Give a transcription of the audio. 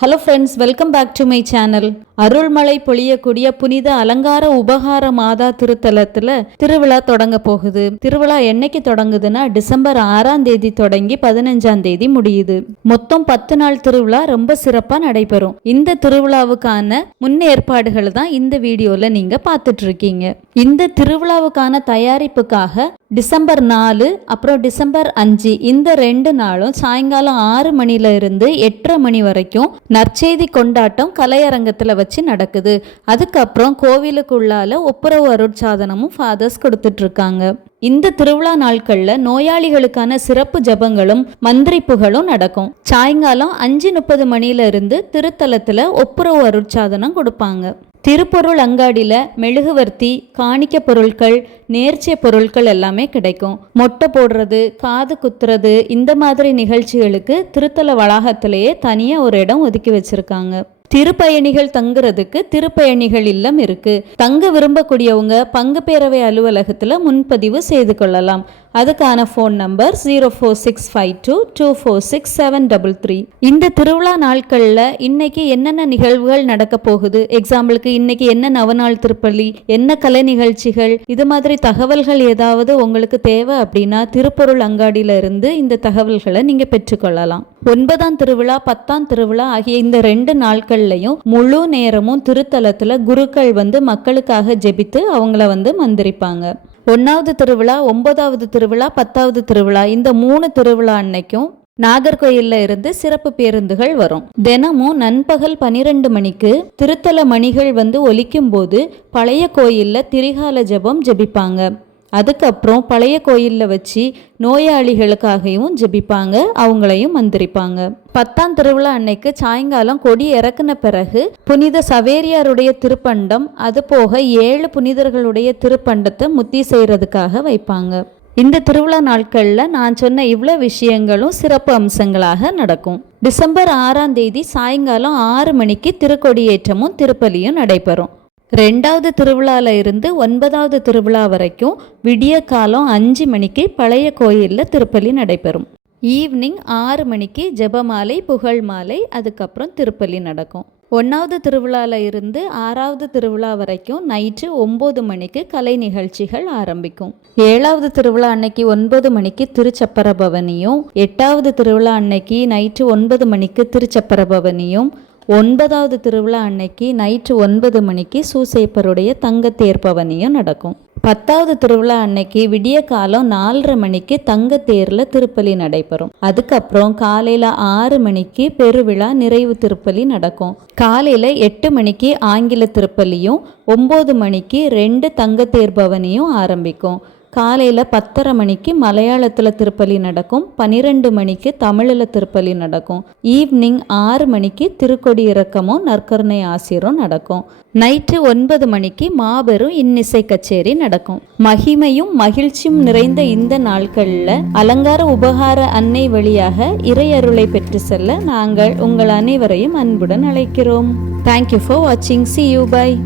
Hello friends welcome back to my channel அருள்மழை பொழியக்கூடிய புனித அலங்கார உபகார மாதா திருத்தலத்துல திருவிழா தொடங்க போகுது. திருவிழா என்னைக்கு தொடங்குதுன்னா டிசம்பர் ஆறாம் தேதி தொடங்கி பதினஞ்சாம் தேதி முடியுது. மொத்தம் பத்து நாள் திருவிழா ரொம்ப சிறப்பா நடைபெறும். இந்த திருவிழாவுக்கான முன்னேற்பாடுகள் தான் இந்த வீடியோல நீங்க பார்த்துட்டு இருக்கீங்க. இந்த திருவிழாவுக்கான தயாரிப்புக்காக டிசம்பர் நாலு அப்புறம் டிசம்பர் அஞ்சு. இந்த ரெண்டு நாளும் சாயங்காலம் ஆறு மணில இருந்து எட்டரை மணி வரைக்கும் நற்செய்தி கொண்டாட்டம் கலையரங்கத்தில் வச்சு நடக்குது. அதுக்கப்புறம் கோவிலுக்குள்ளால ஒப்புரவு அருட்சாதனமும் ஃபாதர்ஸ் கொடுத்துட்டு இருக்காங்க இந்த திருவிழா நாட்களில் நோயாளிகளுக்கான சிறப்பு ஜபங்களும் மந்திரிப்புகளும் நடக்கும். சாயங்காலம் அஞ்சு முப்பது மணியிலிருந்து இருந்து ஒப்புரவு அருட்சாதனம் கொடுப்பாங்க. திருப்பொருள் அங்காடியில் மெழுகுவர்த்தி காணிக்க பொருட்கள் நேர்ச்சிய பொருட்கள் எல்லாமே கிடைக்கும். மொட்டை போடுறது காது குத்துறது இந்த மாதிரி நிகழ்ச்சிகளுக்கு திருத்தல வளாகத்திலேயே தனியாக ஒரு இடம் ஒதுக்கி வச்சுருக்காங்க. திருப்பயணிகள் தங்குறதுக்கு திருப்பயணிகள் இல்லம் இருக்கு. தங்க விரும்பக்கூடியவங்க பங்கு பேரவை அலுவலகத்தில் முன்பதிவு செய்து கொள்ளலாம். அதுக்கான phone number zero four six five two two four six seven double three இந்த திருவிழா நாட்களில் இன்னைக்கு என்னென்ன நிகழ்வுகள் நடக்க போகுது? எக்ஸாம்பிளுக்கு இன்னைக்கு என்ன நவநாள் திருப்பலி? என்ன கலை நிகழ்ச்சிகள்? இது மாதிரி தகவல்கள் ஏதாவது உங்களுக்கு தேவை அப்படின்னா திருப்பொருள் அங்காடியில இருந்து இந்த தகவல்களை நீங்க பெற்றுக்கொள்ளலாம். ஒன்பதாம் திருவிழா பத்தாம் திருவிழா ஆகிய இந்த ரெண்டு நாட்கள்லையும் முழு நேரமும் திருத்தலத்துல குருக்கள் வந்து மக்களுக்காக ஜெபித்து அவங்கள வந்து மந்திரிப்பாங்க. ஒன்றாவது திருவிழா ஒன்பதாவது திருவிழா பத்தாவது திருவிழா இந்த மூணு திருவிழா அன்னைக்கும் நாகர்கோயில்ல இருந்து சிறப்பு பேருந்துகள் வரும். தினமும் நண்பகல் பனிரெண்டு மணிக்கு திருத்தல மணிகள் வந்து ஒலிக்கும் போது பழைய கோயில்ல திரிகால ஜெபம் ஜெபிப்பாங்க. அதுக்கப்புறம் பழைய கோயிலில் வச்சு நோயாளிகளுக்காகவும் ஜெபிப்பாங்க அவங்களையும் மந்திரிப்பாங்க. பத்தாம் திருவிழா அன்னைக்கு சாயங்காலம் கொடி இறக்குன பிறகு புனித சவேரியாருடைய திருப்பண்டம் அது போக ஏழு புனிதர்களுடைய திருப்பண்டத்தை முத்தி செய்கிறதுக்காக வைப்பாங்க. இந்த திருவிழா நாட்களில் நான் சொன்ன இவ்வளோ விஷயங்களும் சிறப்பு அம்சங்களாக நடக்கும். டிசம்பர் ஆறாம் தேதி சாயங்காலம் ஆறு மணிக்கு திருக்கொடியேற்றமும் திருப்பலியும் நடைபெறும். ரெண்டாவது திருவிழாவில் இருந்து ஒன்பதாவது திருவிழா வரைக்கும் விடிய காலம் அஞ்சு மணிக்கு பழைய கோயிலில் திருப்பலி நடைபெறும். ஈவினிங் ஆறு மணிக்கு ஜெபமாலை புகழ் மாலை அதுக்கப்புறம் திருப்பலி நடக்கும். ஒன்றாவது திருவிழாவில் இருந்து ஆறாவது திருவிழா வரைக்கும் நைட்டு ஒம்பது மணிக்கு கலை நிகழ்ச்சிகள் ஆரம்பிக்கும். ஏழாவது திருவிழா அன்னைக்கு ஒன்பது மணிக்கு திருச்சப்பர பவனியும் எட்டாவது திருவிழா அன்னைக்கு நைட்டு ஒன்பது மணிக்கு திருச்சப்பர பவனியும் ஒன்பதாவது திருவிழா அன்னைக்கு நைட்டு ஒன்பது மணிக்கு சூசேப்பருடைய தங்கத்தேர் பவனியும் நடக்கும். பத்தாவது திருவிழா அன்னைக்கு விடிய காலம் நாலரை மணிக்கு தங்கத்தேரில் திருப்பலி நடைபெறும். அதுக்கப்புறம் காலையில் ஆறு மணிக்கு பெருவிழா நிறைவு திருப்பலி நடக்கும். காலையில் எட்டு மணிக்கு ஆங்கில திருப்பலியும் ஒம்பது மணிக்கு ரெண்டு தங்கத்தேர் பவனியும் ஆரம்பிக்கும். காலையில் பத்தரை மணிக்கு மலையாளத்தில் திருப்பலி நடக்கும் பன்னிரெண்டு மணிக்கு தமிழில் திருப்பலி நடக்கும் ஈவினிங் ஆறு மணிக்கு திருக்கொடி இறக்கமும் நற்கருணை ஆசிரும் நடக்கும். நைட்டு ஒன்பது மணிக்கு மாபெரும் இன்னிசை கச்சேரி நடக்கும். மகிமையும் மகிழ்ச்சியும் நிறைந்த இந்த நாட்களில் அலங்கார உபகார அன்னை வழியாக இறையருளை பெற்று செல்ல நாங்கள் உங்கள் அனைவரையும் அன்புடன் அழைக்கிறோம். தேங்க்யூ ஃபார் வாட்சிங் சி யூ பை